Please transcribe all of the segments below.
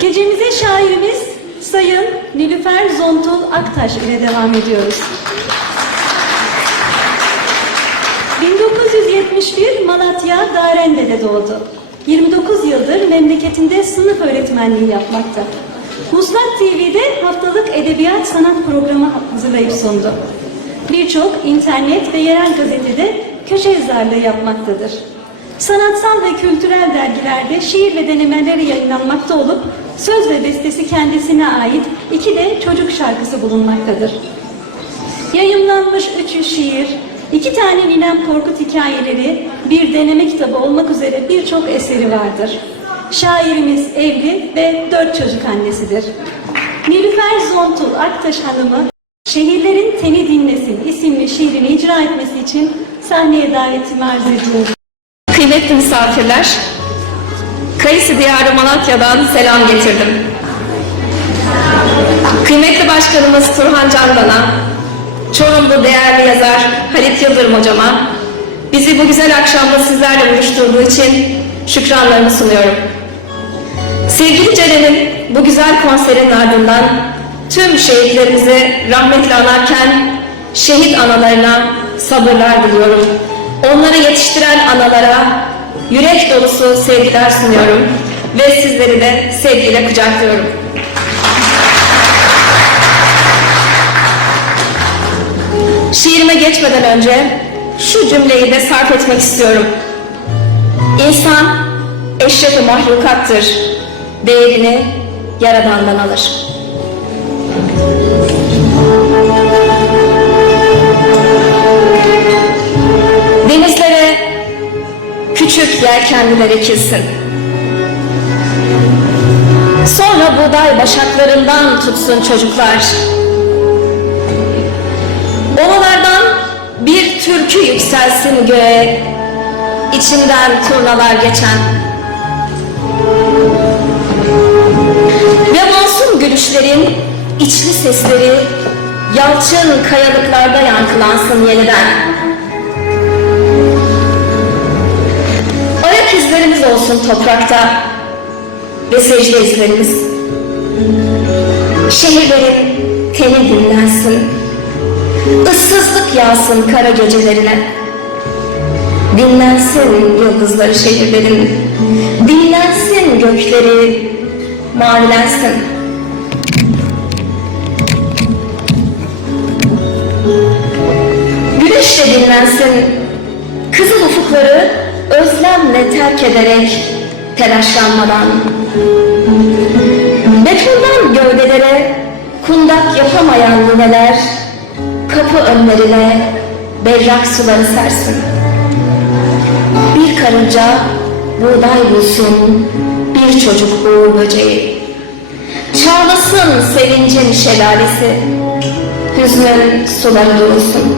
Gecemize şairimiz Sayın Nilüfer Zontul Aktaş ile devam ediyoruz. 1971 Malatya Darende'de doğdu. 29 yıldır memleketinde sınıf öğretmenliği yapmakta. Muslat TV'de haftalık edebiyat sanat programı hazırlayıp sundu. Birçok internet ve yerel gazetede köşe yazarlığı yapmaktadır. Sanatsal ve kültürel dergilerde şiir ve denemeleri yayınlanmakta olup söz ve bestesi kendisine ait iki de çocuk şarkısı bulunmaktadır. Yayımlanmış üç şiir, iki tane Ninem Korkut hikayeleri, bir deneme kitabı olmak üzere birçok eseri vardır. Şairimiz evli ve dört çocuk annesidir. Nilüfer Zontul Aktaş Hanım'ı Şehirlerin Teni Dinlesin isimli şiirini icra etmesi için sahneye davetimi arz ediyorum. Kıymetli misafirler, Kayısı Diyarı Malatya'dan selam getirdim. Kıymetli Başkanımız Turhan Candan'a, Çorumlu değerli yazar Halit Yıldırım hocama, bizi bu güzel akşamda sizlerle buluşturduğu için şükranlarımı sunuyorum. Sevgili Ceren'in bu güzel konserin ardından tüm şehitlerimizi rahmetle anarken şehit analarına sabırlar diliyorum. Onları yetiştiren analara yürek dolusu sevgiler sunuyorum ve sizleri de sevgiyle kucaklıyorum. Şiirime geçmeden önce şu cümleyi de sarf etmek istiyorum. İnsan eşrefi mahlukattır. Değerini yaradandan alır. Küçük yelkenliler ekilsin. Sonra buğday başaklarından tutsun çocuklar. Ovalardan bir türkü yükselsin göğe, içinden turnalar geçen. Ve masum gülüşlerin içli sesleri yalçın kayalıklarda yankılansın yeniden. Toprakta ve secde izlerimiz. Şehirlerin teni dinlensin. Issızlık yağsın kara gecelerine. Dinlensin yıldızları şehirlerin. Dinlensin gökleri, mavilensin. Güneş de dinlensin. Kızıl ufukları özlemle terk ederek telaşlanmadan. Betondan gövdelere kundak yapamayan nineler kapı önlerine berrak suları sersin. Bir karınca buğday bulsun, bir çocuk uğur böceği. Çağlasın sevincin şelalesi, hüznün suları durulsun.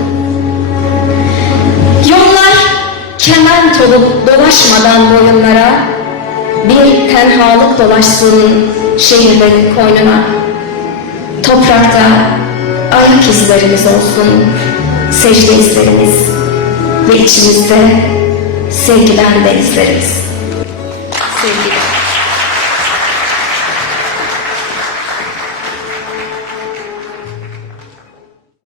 Yollar kement olup dolaşmadan boyunlara, bir tenhalık dolaşsın şehirlerin koynuna. Toprakta ayak izlerimiz olsun, secde izlerimiz ve içimizde sevgiler denizlerimiz. Sevgiler.